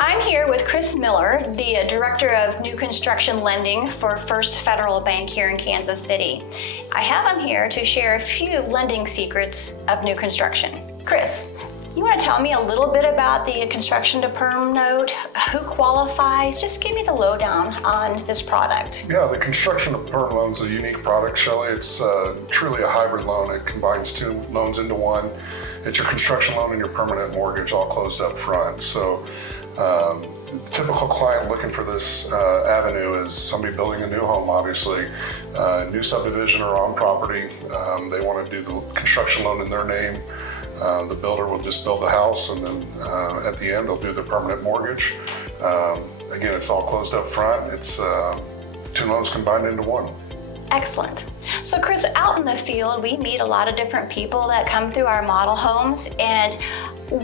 I'm here with Chris Miller, the Director of New Construction Lending for First Federal Bank here in Kansas City. I have him here to share a few lending secrets of new construction. Chris, you want to tell me a little bit about the construction to perm note? Who qualifies? Just give me the lowdown on this product. Yeah, the construction to perm loan is a unique product, Shelley. It's truly a hybrid loan. It combines two loans into one. It's your construction loan and your permanent mortgage all closed up front. So the typical client looking for this avenue is somebody building a new home, obviously, new subdivision or on property. They want to do the construction loan in their name. The builder will just build the house, and then at the end they'll do the permanent mortgage. Again, it's all closed up front. It's two loans combined into one. Excellent. So Chris, out in the field, we meet a lot of different people that come through our model homes, and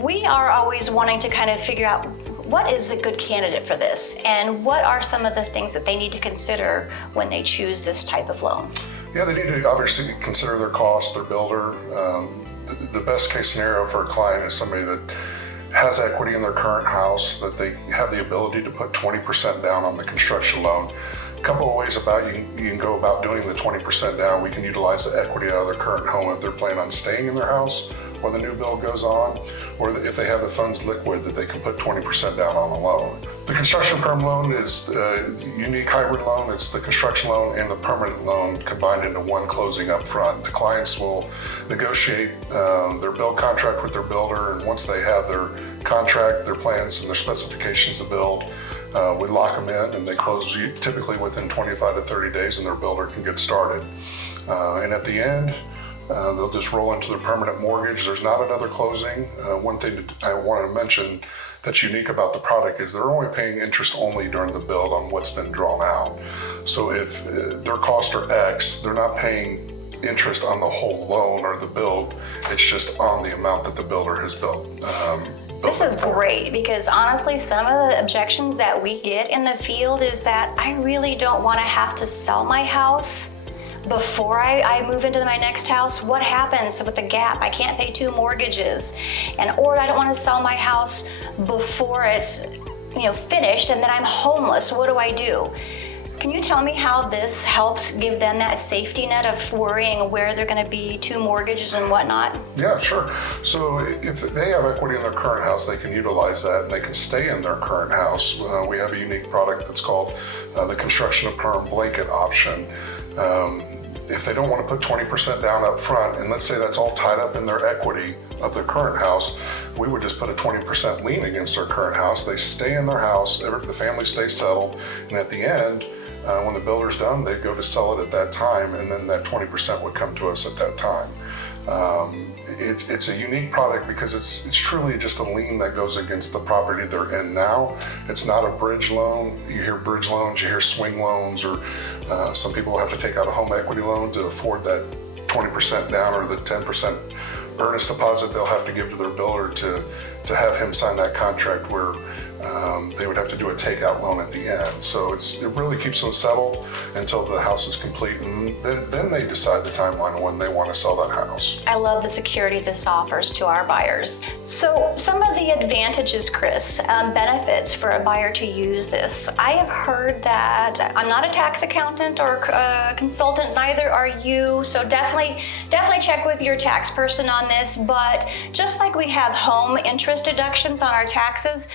we are always wanting to kind of figure out what is a good candidate for this, and what are some of the things that they need to consider when they choose this type of loan? Yeah, they need to obviously consider their cost, their builder. The best case scenario for a client is somebody that has equity in their current house, that they have the ability to put 20% down on the construction loan. A couple of ways about you can go about doing the 20% down. We can utilize the equity out of their current home if they're planning on staying in their house when the new build goes on, or if they have the funds liquid that they can put 20% down on a loan. The construction perm loan is a unique hybrid loan. It's the construction loan and the permanent loan combined into one closing up front. The clients will negotiate their build contract with their builder, and once they have their contract, their plans, and their specifications to build, we lock them in, and they close typically within 25 to 30 days, and their builder can get started. And at the end, they'll just roll into their permanent mortgage. There's not another closing. One thing that I wanted to mention that's unique about the product is they're only paying interest only during the build on what's been drawn out. So if their costs are X, they're not paying interest on the whole loan or the build. It's just on the amount that the builder has built. This is great, because honestly, some of the objections that we get in the field is that I really don't want to have to sell my house before I move into my next house. What happens with the gap? I can't pay two mortgages, or I don't want to sell my house before it's finished, and then I'm homeless. What do I do? Can you tell me how this helps give them that safety net of worrying where they're going to be two mortgages and whatnot? Yeah, sure. So if they have equity in their current house, they can utilize that, and they can stay in their current house. We have a unique product that's called the Construction to Perm Blanket option. If they don't want to put 20% down up front, and let's say that's all tied up in their equity of their current house, we would just put a 20% lien against their current house. They stay in their house, the family stays settled, and at the end, when the builder's done, they go to sell it at that time, and then that 20% would come to us at that time. It's a unique product because it's truly just a lien that goes against the property they're in now. It's not a bridge loan. You hear bridge loans, you hear swing loans, or some people have to take out a home equity loan to afford that 20% down or the 10% earnest deposit they'll have to give to their builder to have him sign that contract, where they would have to do a takeout loan at the end. So it really keeps them settled until the house is complete, and then they decide the timeline of when they want to sell that house. I love the security this offers to our buyers. So some of the advantages, Chris, benefits for a buyer to use this. I have heard that I'm not a tax accountant or consultant, neither are you, so definitely check with your tax person on this. But just like we have home interest deductions on our taxes,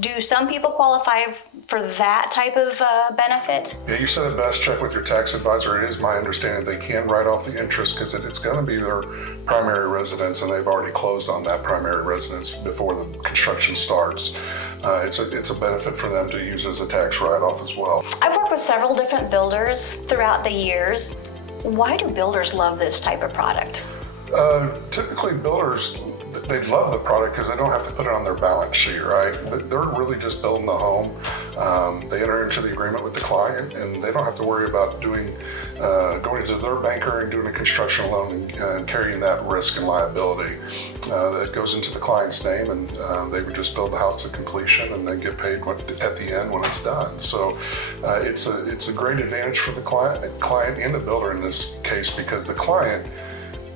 do some people qualify for that type of benefit? Yeah, you said it best. Check with your tax advisor. It is my understanding they can write off the interest because it's going to be their primary residence, and they've already closed on that primary residence before the construction starts. It's a benefit for them to use as a tax write-off as well. I've worked with several different builders throughout the years. Why do builders love this type of product? Typically, builders, they love the product because they don't have to put it on their balance sheet, right? But they're really just building the home. They enter into the agreement with the client, and they don't have to worry about going to their banker and doing a construction loan and carrying that risk and liability. That goes into the client's name, and they would just build the house to completion and then get paid at the end when it's done. So it's a great advantage for the client and the builder in this case, because the client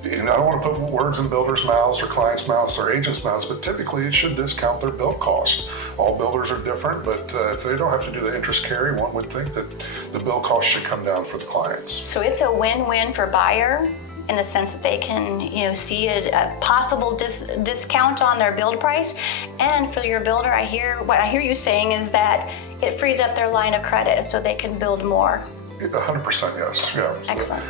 and I don't want to put words in builders' mouths or clients' mouths or agents' mouths, but typically it should discount their build cost. All builders are different, but if they don't have to do the interest carry, one would think that the build cost should come down for the clients. So it's a win-win for buyer in the sense that they can, see a possible discount on their build price, and for your builder, what I hear you saying is that it frees up their line of credit so they can build more. 100% yes. Yeah. Excellent.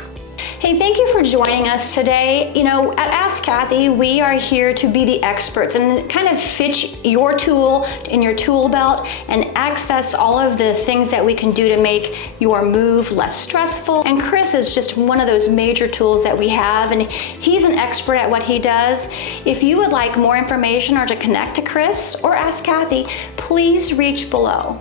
Hey, thank you for joining us today. At Ask Cathy, we are here to be the experts and kind of fit your tool in your tool belt and access all of the things that we can do to make your move less stressful. And Chris is just one of those major tools that we have, and he's an expert at what he does. If you would like more information or to connect to Chris or Ask Cathy, please reach below.